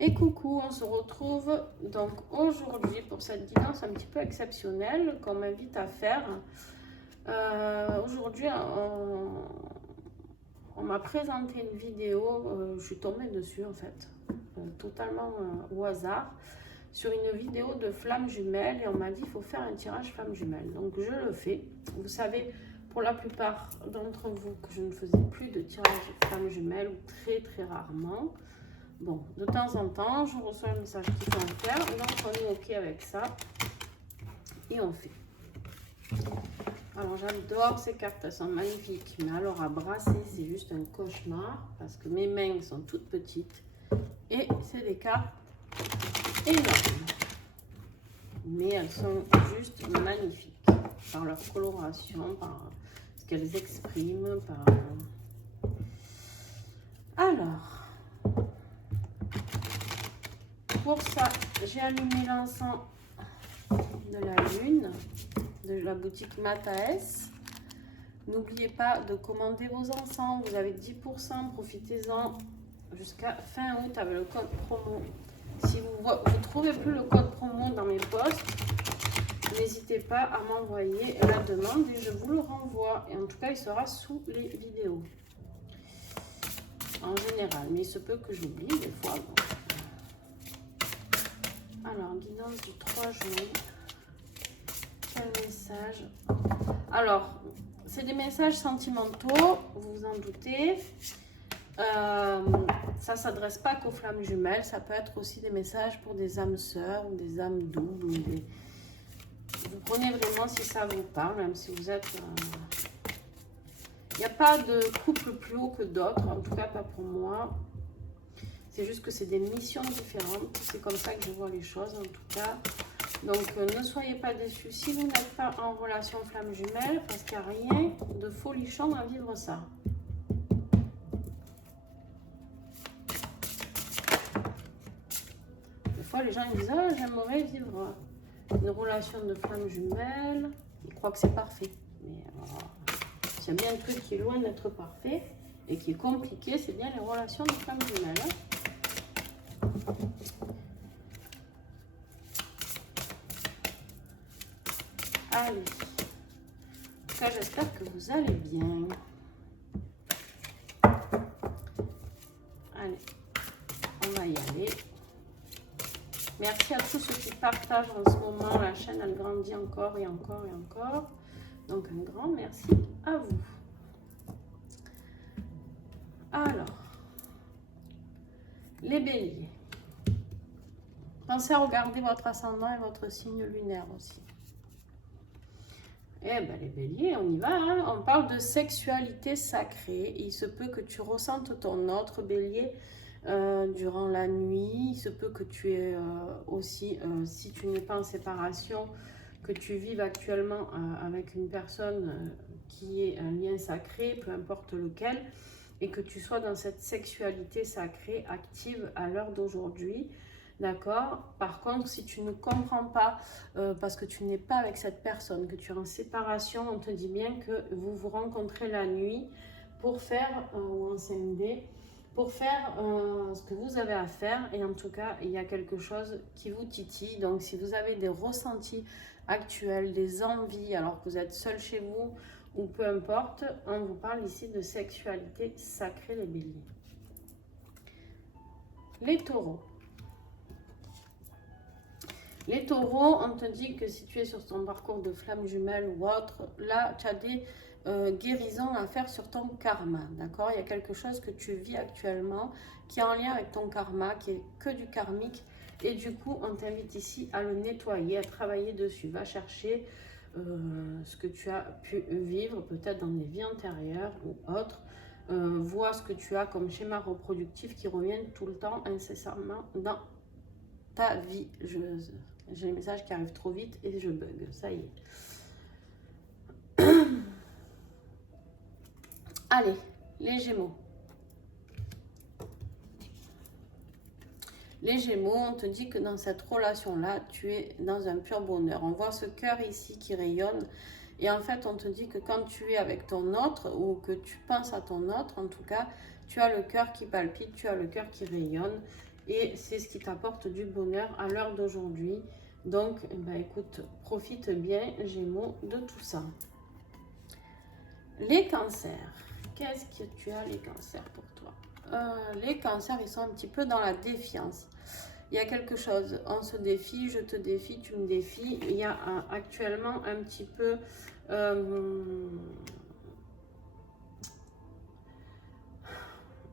Et coucou, on se retrouve donc aujourd'hui pour cette guidance un petit peu exceptionnelle qu'on m'invite à faire. Aujourd'hui, on m'a présenté une vidéo, je suis tombée dessus en fait, totalement au hasard, sur une vidéo de flammes jumelles et on m'a dit il faut faire un tirage flammes jumelles. Donc je le fais. Vous savez, pour la plupart d'entre vous, que je ne faisais plus de tirage flammes jumelles ou très rarement. Bon, de temps en temps, je reçois un message qu'il faut en faire, donc on est OK avec ça et on fait. Alors j'adore ces cartes, elles sont magnifiques, mais alors à brasser, c'est juste un cauchemar parce que mes mains sont toutes petites et c'est des cartes énormes. Mais elles sont juste magnifiques par leur coloration, par ce qu'elles expriment, par... Alors... Pour ça, j'ai allumé l'encens de la lune de la boutique Mataes. N'oubliez pas de commander vos encens. Vous avez 10%. Profitez-en jusqu'à fin août avec le code promo. Si vous ne trouvez plus le code promo dans mes posts, n'hésitez pas à m'envoyer la demande et je vous le renvoie. Et en tout cas, il sera sous les vidéos. En général. Mais il se peut que j'oublie des fois. Bon. Alors, guidance du 3 juin. Quel message? Alors, c'est des messages sentimentaux, vous vous en doutez. Ça ne s'adresse pas qu'aux flammes jumelles. Ça peut être aussi des messages pour des âmes sœurs ou des âmes doubles. Vous prenez vraiment si ça vous parle, même si vous êtes... Il n'y a pas de couple plus haut que d'autres, en tout cas pas pour moi. C'est juste que c'est des missions différentes. C'est comme ça que je vois les choses, en tout cas. Donc, ne soyez pas déçus si vous n'êtes pas en relation flamme jumelle, parce qu'il n'y a rien de folichon à vivre ça. Des fois, les gens ils disent « Ah, j'aimerais vivre une relation de flamme jumelle. » Ils croient que c'est parfait. Mais s'il y a bien un truc qui est loin d'être parfait et qui est compliqué, c'est bien les relations de flamme jumelle. Hein. Allez, en tout cas, j'espère que vous allez bien. Allez, on va y aller. Merci à tous ceux qui partagent en ce moment. La chaîne, elle grandit encore et encore et encore. Donc, un grand merci à vous. Alors, les béliers. Pensez à regarder votre ascendant et votre signe lunaire aussi. Eh bien, les béliers, on y va. Hein. On parle de sexualité sacrée. Il se peut que tu ressentes ton autre bélier durant la nuit. Il se peut que tu aies aussi, si tu n'es pas en séparation, que tu vives actuellement avec une personne qui est un lien sacré, peu importe lequel, et que tu sois dans cette sexualité sacrée active à l'heure d'aujourd'hui. D'accord? Par contre, si tu ne comprends pas, parce que tu n'es pas avec cette personne, que tu es en séparation, on te dit bien que vous vous rencontrez la nuit pour faire, ou en CMD, pour faire ce que vous avez à faire. Et en tout cas, il y a quelque chose qui vous titille. Donc, si vous avez des ressentis actuels, des envies, alors que vous êtes seul chez vous, ou peu importe, on vous parle ici de sexualité sacrée, les béliers. Les taureaux. Les taureaux, on te dit que si tu es sur ton parcours de flamme jumelle ou autre, là, tu as des guérisons à faire sur ton karma, d'accord? Il y a quelque chose que tu vis actuellement qui est en lien avec ton karma, qui est que du karmique. Et du coup, on t'invite ici à le nettoyer, à travailler dessus. Va chercher ce que tu as pu vivre, peut-être dans des vies antérieures ou autres. Vois ce que tu as comme schéma reproductif qui reviennent tout le temps, incessamment dans ta vie. J'ai les messages qui arrivent trop vite et je bug. Ça y est. Allez, les Gémeaux. Les Gémeaux, on te dit que dans cette relation-là, tu es dans un pur bonheur. On voit ce cœur ici qui rayonne. Et en fait, on te dit que quand tu es avec ton autre, ou que tu penses à ton autre, en tout cas, tu as le cœur qui palpite, tu as le cœur qui rayonne. et c'est ce qui t'apporte du bonheur à l'heure d'aujourd'hui. Donc, ben, écoute, profite bien, Gémeaux, de tout ça. Les cancers. Qu'est-ce que tu as, les cancers, pour toi? Les cancers, ils sont un petit peu dans la défiance. Il y a quelque chose, on se défie, je te défie, tu me défies. Il y a actuellement un petit peu...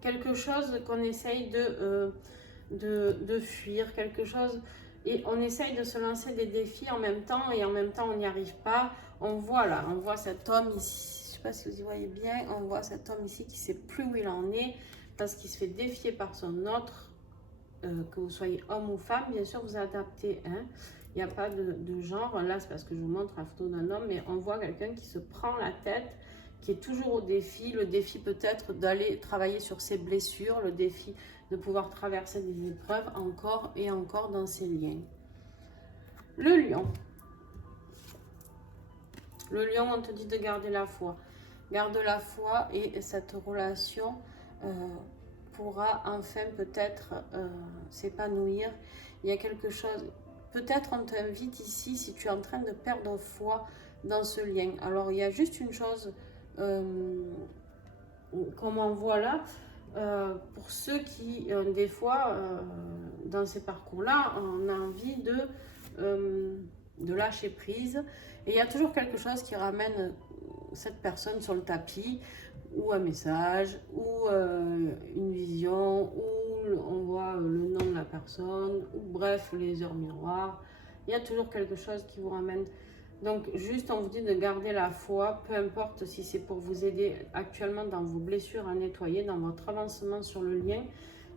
quelque chose qu'on essaye de fuir, quelque chose, et on essaye de se lancer des défis en même temps, et en même temps on n'y arrive pas. On voit là, on voit cet homme ici, je ne sais pas si vous y voyez bien, on voit cet homme ici qui ne sait plus où il en est, parce qu'il se fait défier par son autre, que vous soyez homme ou femme, bien sûr vous adaptez, hein. Il n'y a pas de genre, là c'est parce que je vous montre la photo d'un homme, mais on voit quelqu'un qui se prend la tête, qui est toujours au défi, le défi peut-être d'aller travailler sur ses blessures, le défi de pouvoir traverser des épreuves encore et encore dans ses liens. Le lion. Le lion, on te dit de garder la foi. Garde la foi et cette relation pourra enfin peut-être s'épanouir. Il y a quelque chose, peut-être on t'invite ici si tu es en train de perdre foi dans ce lien. Alors il y a juste une chose, comme on voit là, pour ceux qui, des fois, dans ces parcours-là, on a envie de lâcher prise. Et il y a toujours quelque chose qui ramène cette personne sur le tapis, ou un message, ou une vision, ou on voit le nom de la personne, ou bref, les heures miroirs. Il y a toujours quelque chose qui vous ramène. Donc, juste, on vous dit de garder la foi, peu importe si c'est pour vous aider actuellement dans vos blessures à nettoyer, dans votre avancement sur le lien,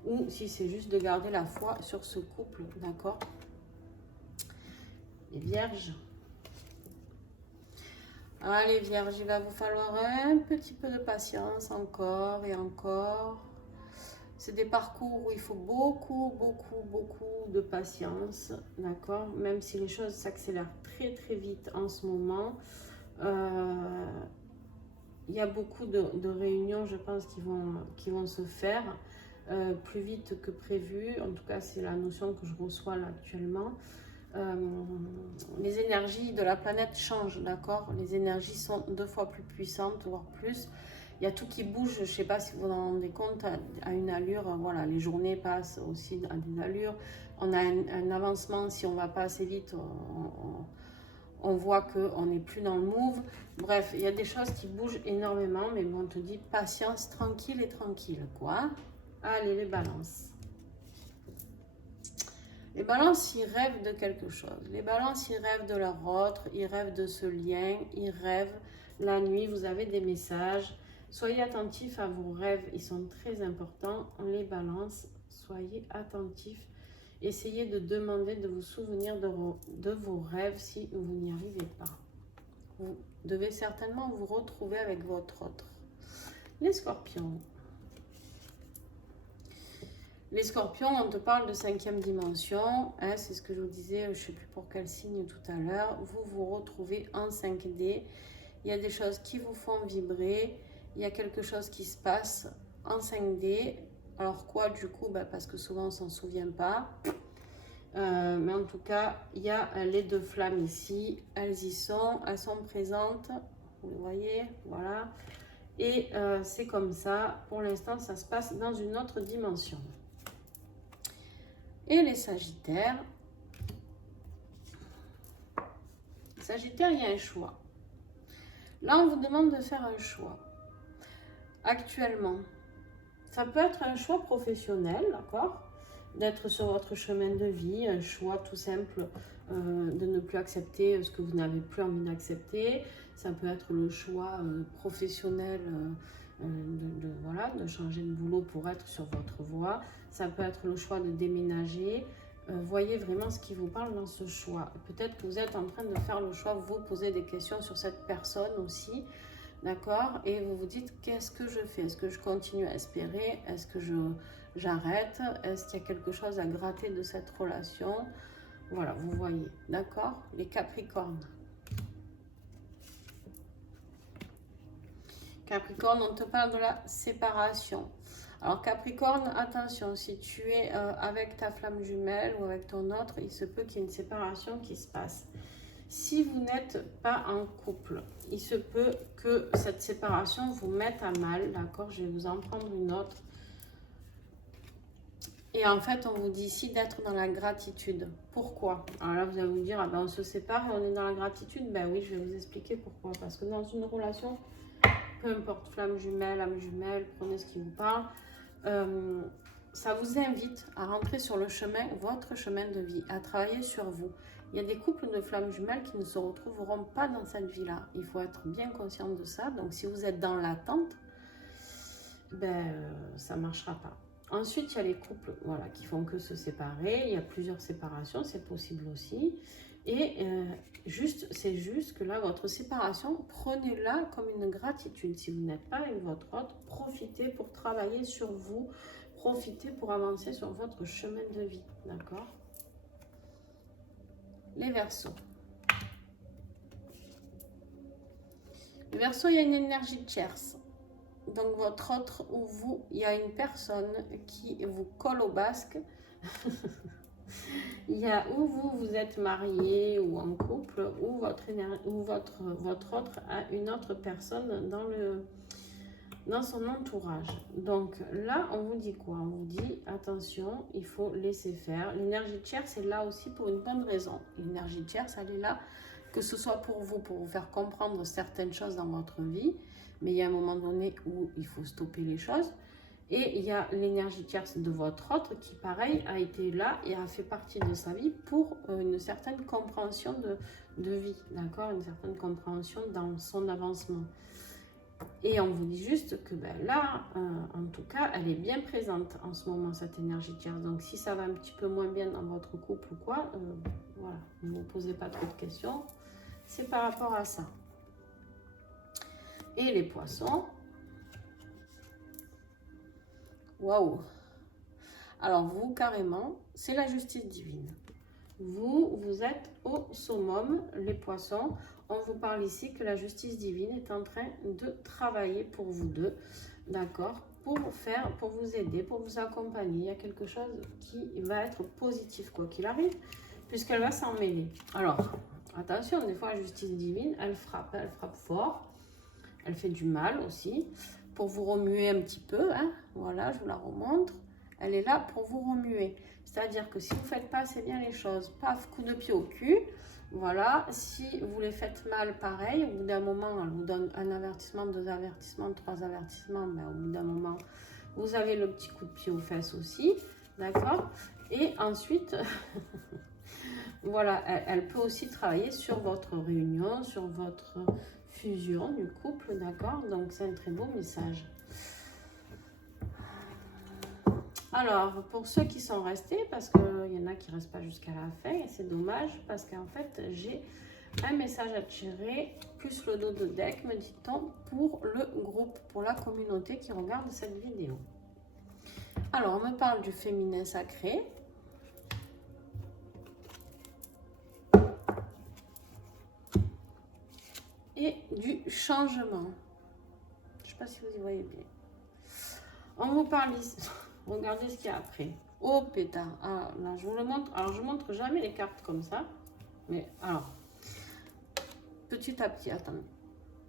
ou si c'est juste de garder la foi sur ce couple, d'accord? Les vierges. Allez, vierges, il va vous falloir un petit peu de patience, encore et encore. C'est des parcours où il faut beaucoup de patience, d'accord? Même si les choses s'accélèrent très vite en ce moment. Il y a beaucoup de réunions, je pense, qui vont se faire plus vite que prévu. En tout cas, c'est la notion que je reçois là actuellement. Les énergies de la planète changent, d'accord? Les énergies sont 2 fois plus puissantes, voire plus. Il y a tout qui bouge, je ne sais pas si vous vous en rendez compte, à une allure. Voilà, les journées passent aussi à des allures. On a un avancement, si on ne va pas assez vite, on voit qu'on n'est plus dans le move. Bref, il y a des choses qui bougent énormément, mais bon, on te dit patience, tranquille et tranquille, quoi. Allez, les balances. Les balances, ils rêvent de quelque chose. Les balances, ils rêvent de leur autre, ils rêvent de ce lien, ils rêvent la nuit, vous avez des messages. Soyez attentifs à vos rêves, ils sont très importants. Les balances, soyez attentifs. Essayez de demander, de vous souvenir de vos rêves si vous n'y arrivez pas. Vous devez certainement vous retrouver avec votre autre. Les scorpions. Les scorpions, on te parle de 5e dimension, hein, c'est ce que je vous disais, je ne sais plus pour quel signe tout à l'heure. Vous vous retrouvez en 5D, il y a des choses qui vous font vibrer, il y a quelque chose qui se passe en 5D. Alors quoi du coup? Parce que souvent on ne s'en souvient pas. Mais en tout cas, il y a les 2 flammes ici, elles y sont, elles sont présentes, vous voyez, voilà. Et c'est comme ça, pour l'instant, ça se passe dans une autre dimension. Et les sagittaires. Sagittaire, il y a un choix. Là, on vous demande de faire un choix. Actuellement, ça peut être un choix professionnel, d'accord? D'être sur votre chemin de vie, un choix tout simple de ne plus accepter ce que vous n'avez plus envie d'accepter. Ça peut être le choix professionnel voilà, de changer de boulot pour être sur votre voie. Ça peut être le choix de déménager. Voyez vraiment ce qui vous parle dans ce choix. Peut-être que vous êtes en train de faire le choix, vous posez des questions sur cette personne aussi. D'accord? Et vous vous dites, qu'est-ce que je fais? Est-ce que je continue à espérer? Est-ce que j'arrête? Est-ce qu'il y a quelque chose à gratter de cette relation? Voilà, vous voyez. D'accord? Les Capricornes. Capricorne, on te parle de la séparation. Alors Capricorne, attention, si tu es avec ta flamme jumelle ou avec ton autre, il se peut qu'il y ait une séparation qui se passe. Si vous n'êtes pas en couple, il se peut que cette séparation vous mette à mal, d'accord? Je vais vous en prendre une autre. Et en fait, on vous dit ici d'être dans la gratitude. Pourquoi? Alors là, vous allez vous dire, ah ben on se sépare et on est dans la gratitude. Ben oui, je vais vous expliquer pourquoi. Parce que dans une relation, peu importe, flamme jumelle, âme jumelle, prenez ce qui vous parle, ça vous invite à rentrer sur le chemin, votre chemin de vie, à travailler sur vous. Il y a des couples de flammes jumelles qui ne se retrouveront pas dans cette vie-là. Il faut être bien conscient de ça. Donc, si vous êtes dans l'attente, ben, ça ne marchera pas. Ensuite, il y a les couples voilà, qui font que se séparer. Il y a plusieurs séparations, c'est possible aussi. Et c'est juste que là, votre séparation, prenez-la comme une gratitude. Si vous n'êtes pas avec votre autre, profitez pour travailler sur vous. Profitez pour avancer sur votre chemin de vie. D'accord? Les Verseaux. Les Verseaux, il y a une énergie tierce. Donc, votre autre ou vous, il y a une personne qui vous colle au basque. Il y a où vous êtes marié ou en couple, ou votre autre a une autre personne dans son entourage. Donc là, on vous dit quoi? On vous dit, attention, il faut laisser faire. L'énergie tierce est là aussi pour une bonne raison. L'énergie tierce, elle est là, que ce soit pour vous faire comprendre certaines choses dans votre vie, mais il y a un moment donné où il faut stopper les choses. Et il y a l'énergie tierce de votre autre qui, pareil, a été là et a fait partie de sa vie pour une certaine compréhension de vie, d'accord? Une certaine compréhension dans son avancement. Et on vous dit juste que ben là, en tout cas, elle est bien présente en ce moment, cette énergie tierce. Donc, si ça va un petit peu moins bien dans votre couple ou quoi, voilà, ne vous posez pas trop de questions. C'est par rapport à ça. Et les poissons. Waouh! Alors, vous, carrément, c'est la justice divine. Vous êtes au summum, les poissons. On vous parle ici que la justice divine est en train de travailler pour vous deux, d'accord, pour vous aider, pour vous accompagner. Il y a quelque chose qui va être positif, quoi qu'il arrive, puisqu'elle va s'en mêler. Alors, attention, des fois, la justice divine, elle frappe fort, elle fait du mal aussi, pour vous remuer un petit peu, hein. Voilà, je vous la remontre. Elle est là pour vous remuer. C'est-à-dire que si vous ne faites pas assez bien les choses, paf, coup de pied au cul. Voilà, si vous les faites mal, pareil, au bout d'un moment, elle vous donne un avertissement, 2 avertissements, 3 avertissements, mais au bout d'un moment, vous avez le petit coup de pied aux fesses aussi, d'accord? Et ensuite, voilà, elle peut aussi travailler sur votre réunion, sur votre fusion du couple, d'accord? Donc, c'est un très beau message. Alors, pour ceux qui sont restés, parce qu'il y en a qui ne restent pas jusqu'à la fin, et c'est dommage, parce qu'en fait, j'ai un message à tirer, plus le dos de deck, me dit-on, pour le groupe, pour la communauté qui regarde cette vidéo. Alors, on me parle du féminin sacré. Et du changement. Je ne sais pas si vous y voyez bien. On vous parle ici... Regardez ce qu'il y a après. Oh pétard. Ah, là, je vous le montre. Alors, je ne montre jamais les cartes comme ça. Mais alors, petit à petit, attendez.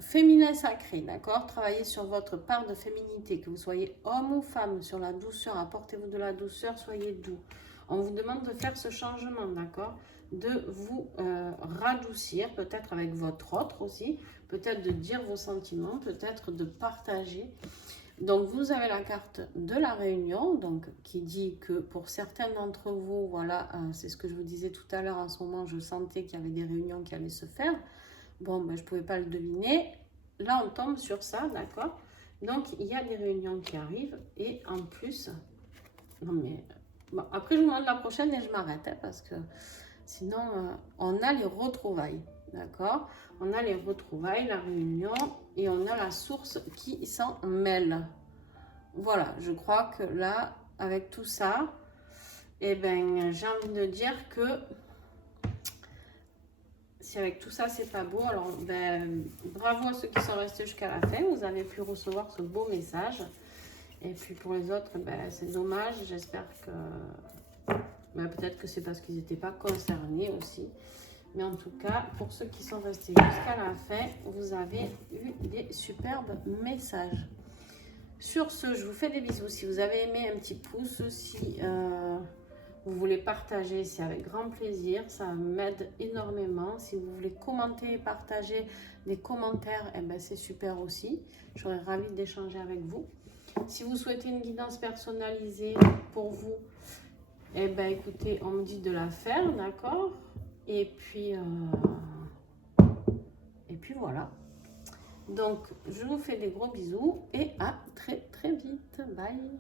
Féminin sacré, d'accord? Travaillez sur votre part de féminité, que vous soyez homme ou femme, sur la douceur. Apportez-vous de la douceur, soyez doux. On vous demande de faire ce changement, d'accord? De vous radoucir, peut-être avec votre autre aussi. Peut-être de dire vos sentiments, peut-être de partager. Donc, vous avez la carte de la réunion, donc qui dit que pour certains d'entre vous, voilà, c'est ce que je vous disais tout à l'heure, en ce moment, je sentais qu'il y avait des réunions qui allaient se faire. Bon, ben, je ne pouvais pas le deviner. Là, on tombe sur ça, d'accord? Donc, il y a des réunions qui arrivent et en plus, non mais, bon, après, je vous demande la prochaine et je m'arrête, hein, parce que sinon, on a les retrouvailles. D'accord? On a les retrouvailles, la réunion et on a la source qui s'en mêle. Voilà, je crois que là, avec tout ça, eh ben, j'ai envie de dire que si avec tout ça, c'est pas beau, alors ben, bravo à ceux qui sont restés jusqu'à la fin. Vous avez pu recevoir ce beau message. Et puis pour les autres, ben, c'est dommage. J'espère que... Ben, peut-être que c'est parce qu'ils n'étaient pas concernés aussi. Mais en tout cas, pour ceux qui sont restés jusqu'à la fin, vous avez eu des superbes messages. Sur ce, je vous fais des bisous. Si vous avez aimé, un petit pouce. Si vous voulez partager, c'est avec grand plaisir. Ça m'aide énormément. Si vous voulez commenter et partager des commentaires, eh ben, c'est super aussi. Je serais ravie d'échanger avec vous. Si vous souhaitez une guidance personnalisée pour vous, eh ben, écoutez, on me dit de la faire, d'accord? Et puis voilà. Donc, je vous fais des gros bisous et à très très vite. Bye!